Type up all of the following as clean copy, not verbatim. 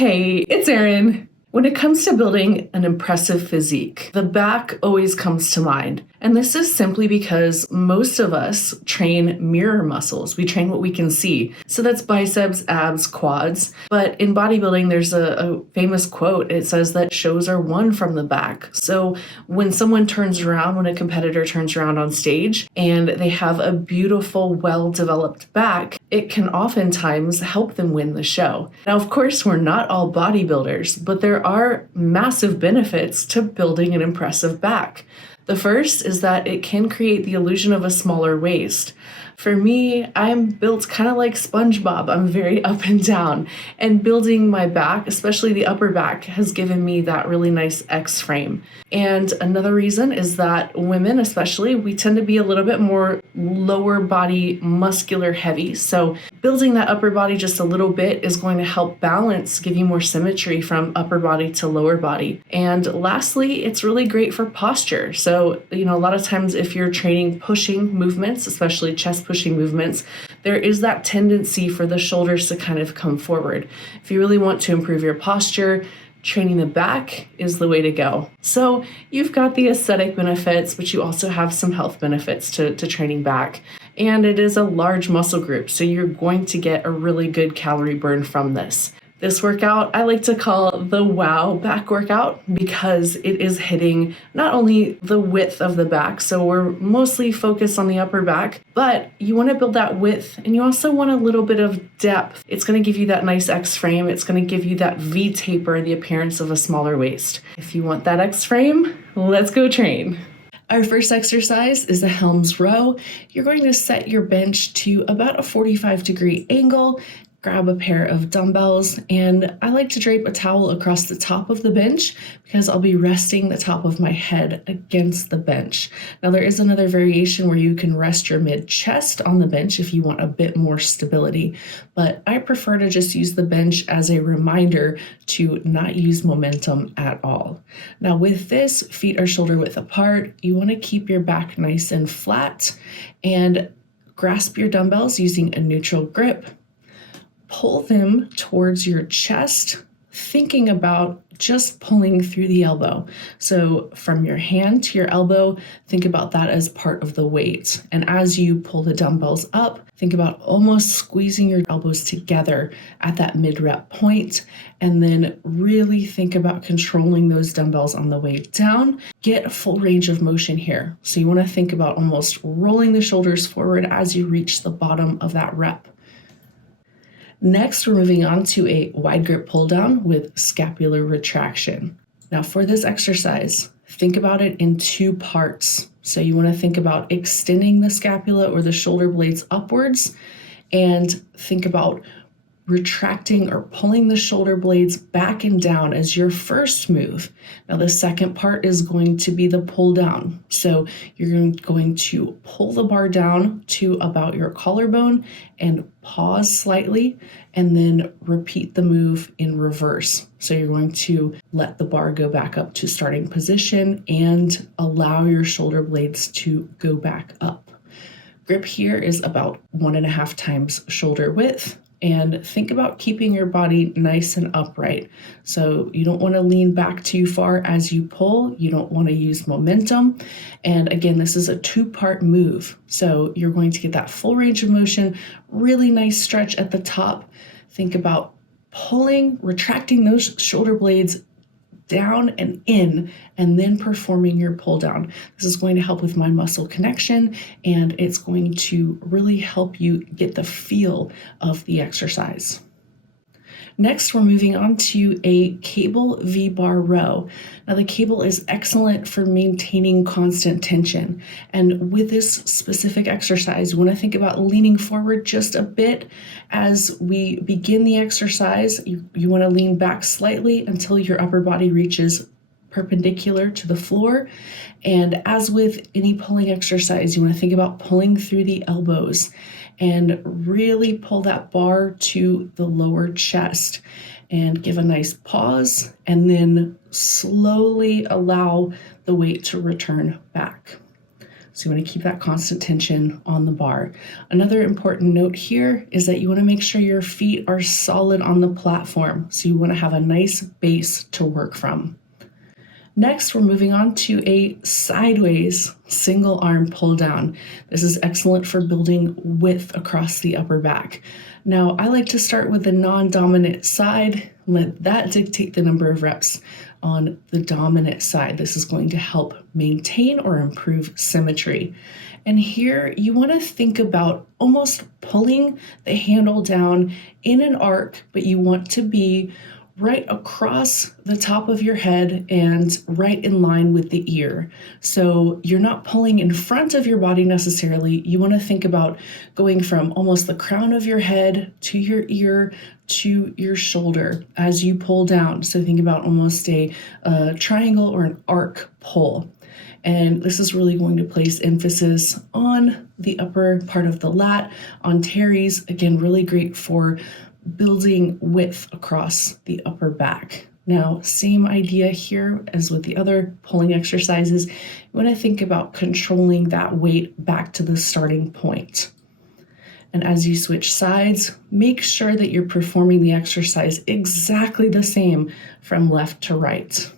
Hey, it's Erin. When it comes to building an impressive physique, the back always comes to mind. And this is simply because most of us train mirror muscles. We train what we can see. So that's biceps, abs, quads. But in bodybuilding, there's a famous quote. It says that shows are won from the back. So when someone turns around, when a competitor turns around on stage and they have a beautiful, well-developed back, it can oftentimes help them win the show. Now, of course, we're not all bodybuilders, but there are massive benefits to building an impressive back. The first is that it can create the illusion of a smaller waist. For me, I'm built kind of like SpongeBob. I'm very up and down, and building my back, especially the upper back, has given me that really nice X frame. And another reason is that women, especially, we tend to be a little bit more lower body muscular heavy. So building that upper body just a little bit is going to help balance, give you more symmetry from upper body to lower body. And lastly, it's really great for posture. So, a lot of times if you're training pushing movements, especially chest pushing movements, there is that tendency for the shoulders to kind of come forward. If you really want to improve your posture, training the back is the way to go. So you've got the aesthetic benefits, but you also have some health benefits to training back. And it is a large muscle group, so you're going to get a really good calorie burn from this. This workout I like to call the wow back workout because it is hitting not only the width of the back, so we're mostly focused on the upper back, but you want to build that width and you also want a little bit of depth. It's going to give you that nice X frame. It's going to give you that V taper, the appearance of a smaller waist. If you want that X frame, let's go train. Our first exercise is the Helms Row. You're going to set your bench to about a 45-degree angle. Grab a pair of dumbbells, and I like to drape a towel across the top of the bench because I'll be resting the top of my head against the bench. Now there is another variation where you can rest your mid-chest on the bench if you want a bit more stability, but I prefer to just use the bench as a reminder to not use momentum at all. Now with this, feet are shoulder width apart. You want to keep your back nice and flat and grasp your dumbbells using a neutral grip. Pull them towards your chest, thinking about just pulling through the elbow. So from your hand to your elbow, think about that as part of the weight. And as you pull the dumbbells up, think about almost squeezing your elbows together at that mid-rep point. And then really think about controlling those dumbbells on the way down. Get a full range of motion here. So you want to think about almost rolling the shoulders forward as you reach the bottom of that rep. Next, we're moving on to a wide grip pull down with scapular retraction. Now for this exercise, think about it in two parts. So you want to think about extending the scapula or the shoulder blades upwards, and think about retracting or pulling the shoulder blades back and down as your first move. Now the second part is going to be the pull down. So you're going to pull the bar down to about your collarbone and pause slightly, and then repeat the move in reverse. So you're going to let the bar go back up to starting position and allow your shoulder blades to go back up. Grip here is about 1.5 times shoulder width. And think about keeping your body nice and upright. So you don't want to lean back too far as you pull. You don't want to use momentum. And again, this is a two-part move. So you're going to get that full range of motion, really nice stretch at the top. Think about pulling, retracting those shoulder blades down and in, and then performing your pull down. This is going to help with mind muscle connection, and it's going to really help you get the feel of the exercise. Next, we're moving on to a cable V-bar row. Now the cable is excellent for maintaining constant tension. And with this specific exercise, you want to think about leaning forward just a bit. As we begin the exercise, you want to lean back slightly until your upper body reaches perpendicular to the floor. And as with any pulling exercise, you want to think about pulling through the elbows and really pull that bar to the lower chest and give a nice pause, and then slowly allow the weight to return back. So you want to keep that constant tension on the bar. Another important note here is that you want to make sure your feet are solid on the platform. So you want to have a nice base to work from. Next, we're moving on to a sideways single arm pull down. This is excellent for building width across the upper back. Now, I like to start with the non-dominant side, let that dictate the number of reps on the dominant side. This is going to help maintain or improve symmetry. And here you want to think about almost pulling the handle down in an arc, but you want to be right across the top of your head and right in line with the ear. So you're not pulling in front of your body necessarily. You want to think about going from almost the crown of your head to your ear to your shoulder as you pull down. So think about almost a triangle or an arc pull. And this is really going to place emphasis on the upper part of the lat, on teres. Again, really great for building width across the upper back. Now, same idea here as with the other pulling exercises. You want to think about controlling that weight back to the starting point. And as you switch sides, make sure that you're performing the exercise exactly the same from left to right.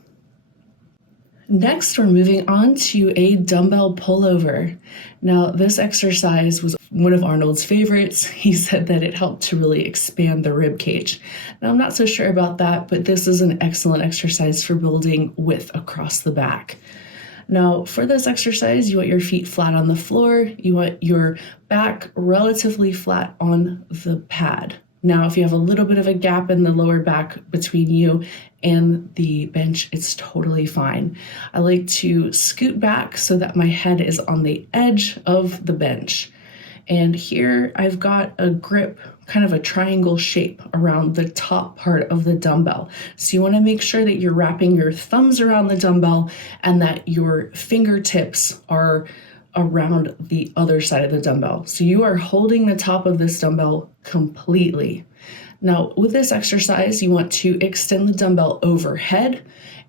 Next, we're moving on to a dumbbell pullover. Now, this exercise was one of Arnold's favorites. He said that it helped to really expand the rib cage. Now, I'm not so sure about that, but this is an excellent exercise for building width across the back. Now, for this exercise, you want your feet flat on the floor. You want your back relatively flat on the pad. Now, if you have a little bit of a gap in the lower back between you and the bench, it's totally fine. I like to scoot back so that my head is on the edge of the bench. And here I've got a grip, kind of a triangle shape around the top part of the dumbbell. So you want to make sure that you're wrapping your thumbs around the dumbbell and that your fingertips are around the other side of the dumbbell. So you are holding the top of this dumbbell completely. Now, with this exercise, you want to extend the dumbbell overhead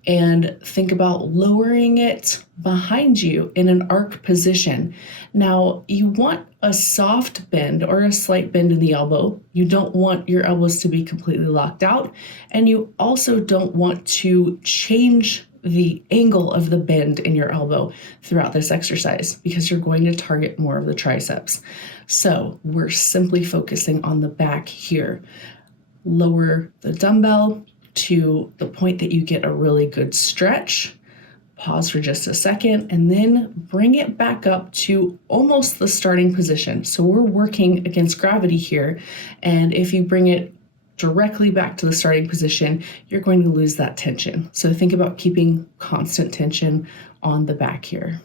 and think about lowering it behind you in an arc position. Now, you want a soft bend or a slight bend in the elbow. You don't want your elbows to be completely locked out, and you also don't want to change the angle of the bend in your elbow throughout this exercise because you're going to target more of the triceps. So we're simply focusing on the back here. Lower the dumbbell to the point that you get a really good stretch. Pause for just a second and then bring it back up to almost the starting position. So we're working against gravity here. And if you bring it directly back to the starting position, you're going to lose that tension. So think about keeping constant tension on the back here.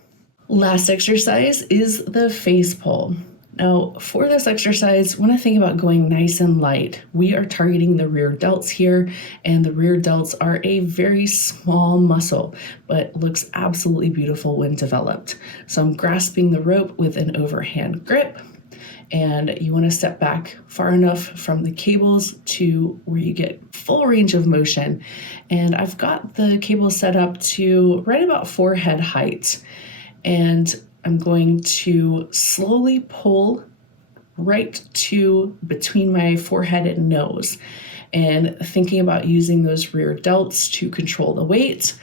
Last exercise is the face pull. Now, for this exercise, when I think about going nice and light, we are targeting the rear delts here, and the rear delts are a very small muscle, but looks absolutely beautiful when developed. So I'm grasping the rope with an overhand grip, and you want to step back far enough from the cables to where you get full range of motion. And I've got the cable set up to right about forehead height, and I'm going to slowly pull right to between my forehead and nose, and thinking about using those rear delts to control the weight.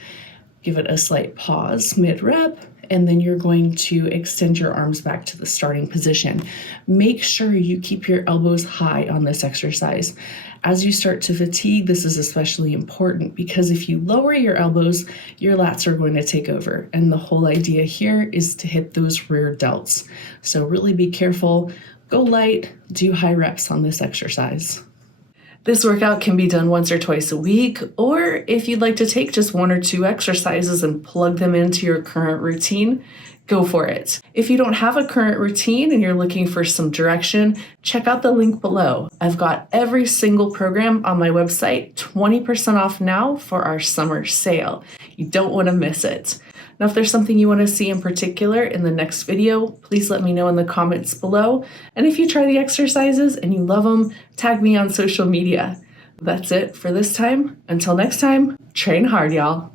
Give it a slight pause mid-rep, and then you're going to extend your arms back to the starting position. Make sure you keep your elbows high on this exercise. As you start to fatigue, this is especially important because if you lower your elbows, your lats are going to take over. And the whole idea here is to hit those rear delts. So really be careful, go light, do high reps on this exercise. This workout can be done once or twice a week, or if you'd like to take just one or two exercises and plug them into your current routine, go for it. If you don't have a current routine and you're looking for some direction, check out the link below. I've got every single program on my website 20% off now for our summer sale. You don't want to miss it. Now, if there's something you want to see in particular in the next video, please let me know in the comments below. And if you try the exercises and you love them, tag me on social media. That's it for this time. Until next time, train hard, y'all.